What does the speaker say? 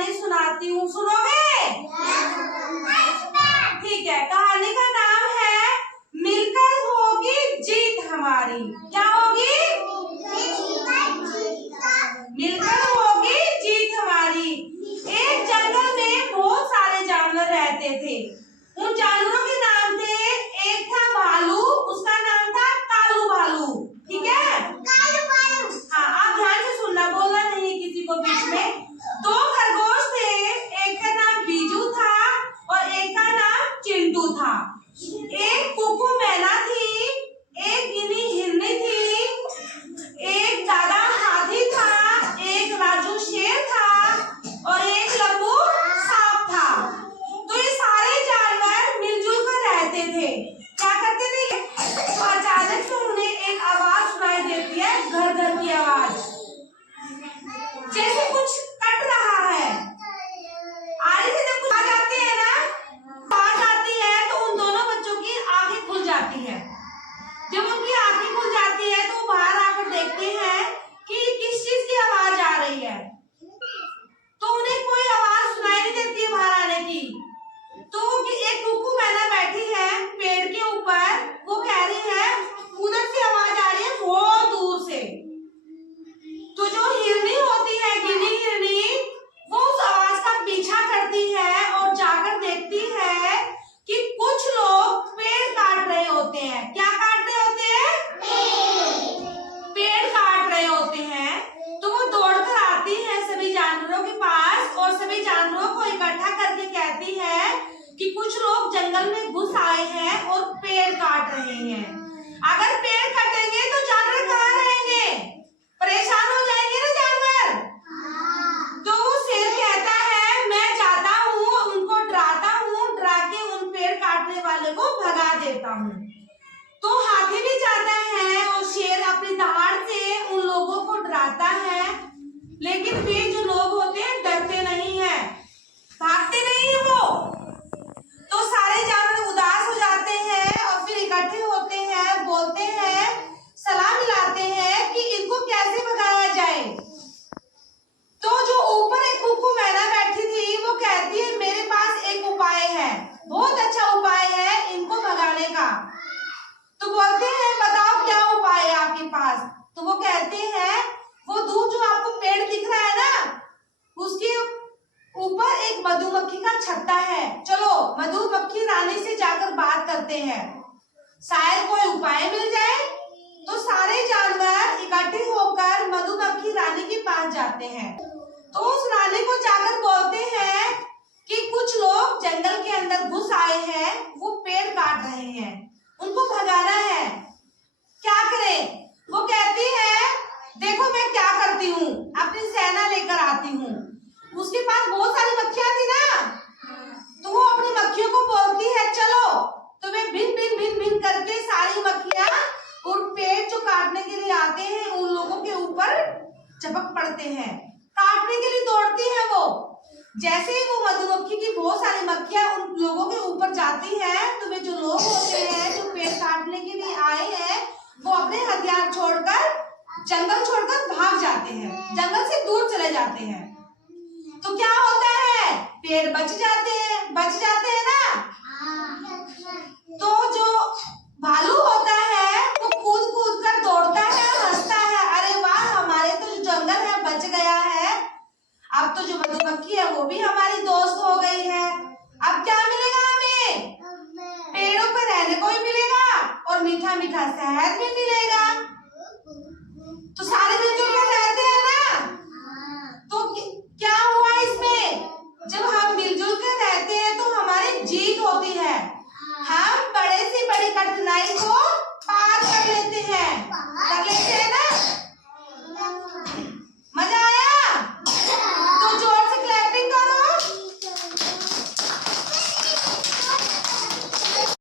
कहानी सुनाती हूँ, सुनोगे? ठीक है, कहानी का नाम है मिलकर होगी जीत हमारी। क्या होगी? मिलकर होगी जीत हमारी। एक जंगल में बहुत सारे जानवर रहते थे। उन जानवरों के नाम थे, एक था भालू, उसका नाम था कालू भालू। ठीक है? हाँ, आप ध्यान से सुनना, बोलना नहीं किसी को बीच में। दो खरगोश थे, एक का नाम बीजू था और एक का नाम चिंटू था। एक कुकू मैना थी, एक गिनी हिरनी थी, एक दादा हाथी था, एक राजू शेर था और एक लंबू सांप था। तो ये सारे जानवर मिलजुल कर रहते थे। क्या करते थे? तो अचानक से उन्हें एक आवाज सुनाई देती है, घर घर की आवाज, जैसे कुछ कट रहा है। आगे से जब कुछ आ जाती है ना, आवाज आती है, तो उन दोनों बच्चों की आंखें खुल जाती है। जब उनकी आंखें खुल जाती है तो बाहर आकर देखते हैं कि किस चीज की आवाज आ रही है। तो उन्हें कोई आवाज सुनाई नहीं देती है बाहर आने की। तो एक कुकू मैना बैठी है पेड़ के ऊपर, वो कह रही है उधर से आवाज आ रही है बहुत दूर से। तो जो हिरनी होती है, गिनी हिरनी, वो उस आवाज का पीछा करती है और जाकर देखती है कि कुछ लोग पेड़ काट रहे होते हैं। क्या काट रहे होते हैं? पेड़ काट रहे होते हैं। तो वो दौड़कर आती है सभी जानवरों के पास और सभी जानवरों को इकट्ठा करके कहती है कि कुछ लोग जंगल में घुस आए हैं और पेड़ काट रहे हैं। अगर पेड़ कटेंगे तो जानवर कहाँ रहेंगे? परेशान हो जाएंगे ना जानवर। तो वो शेर कहता है मैं जाता हूँ, उनको डराता हूँ, डरा के उन पेड़ काटने वाले को भगा देता हूँ। तो हाथी भी जाता है और शेर अपनी दहाड़ से उन लोगों को डराता है, लेकिन वे जो लोग होते हैं डरते नहीं है, भागते नहीं है वो। तो सारे जानवर उदास हो जाते हैं और फिर इकट्ठे होते हैं, बोलते हैं, सलाह मिलाते हैं कि इनको कैसे भगाया जाए। तो जो ऊपर एक कुकू मैना बैठी थी, वो कहती है मेरे पास एक उपाय है, बहुत अच्छा उपाय है इनको भगाने का। तो बोलते हैं बताओ क्या उपाय है आपके पास? तो वो कहते हैं वो दूर जो आपको पेड़ दिख रहा है ना, उसके ऊपर एक मधुमक्खी का छत्ता है, चलो मधुमक्खी रानी से जाकर बात करते हैं, शायद कोई उपाय मिल जाए। तो सारे जानवर इकट्ठे होकर मधुमक्खी रानी के पास जाते हैं। तो उस रानी को जाकर बोलते हैं कि कुछ लोग जंगल के अंदर घुस आए हैं, वो पेड़ काट रहे हैं, उनको भगाना है, क्या करें? वो कहती है देखो मैं क्या करती हूँ, अपनी सेना लेकर आती हूँ। उसके पास बहुत सारी मक्खियां थी ना, तो वो अपनी मक्खियों को बोलती है चलो, तो वे भिन भिन भिन भिन करके सारी मक्खियां उन पेड़ जो काटने के लिए आते हैं उन लोगों के ऊपर चपक पड़ते हैं, काटने के लिए दौड़ती है वो। जैसे ही वो मधुमक्खी की बहुत सारी मक्खियां उन लोगों के ऊपर जाती है, तो वे जो लोग होते हैं जो पेड़ काटने के लिए आए हैं, वो अपने हथियार छोड़कर जंगल छोड़कर भाग जाते हैं, जंगल से दूर चले जाते हैं। तो क्या होता है? पेड़ बच जाते हैं ना। तो जो भालू होता है वो कूद कूद कर दौड़ता है, हंसता है, अरे वाह हमारे तो जो जंगल है बच गया है, अब तो जो मधुमक्खी है वो भी हमारी दोस्त हो गई है, अब क्या मिलेगा हमें? पेड़ों पर रहने को भी मिलेगा और मीठा मीठा शहद भी मिलेगा। तो सारे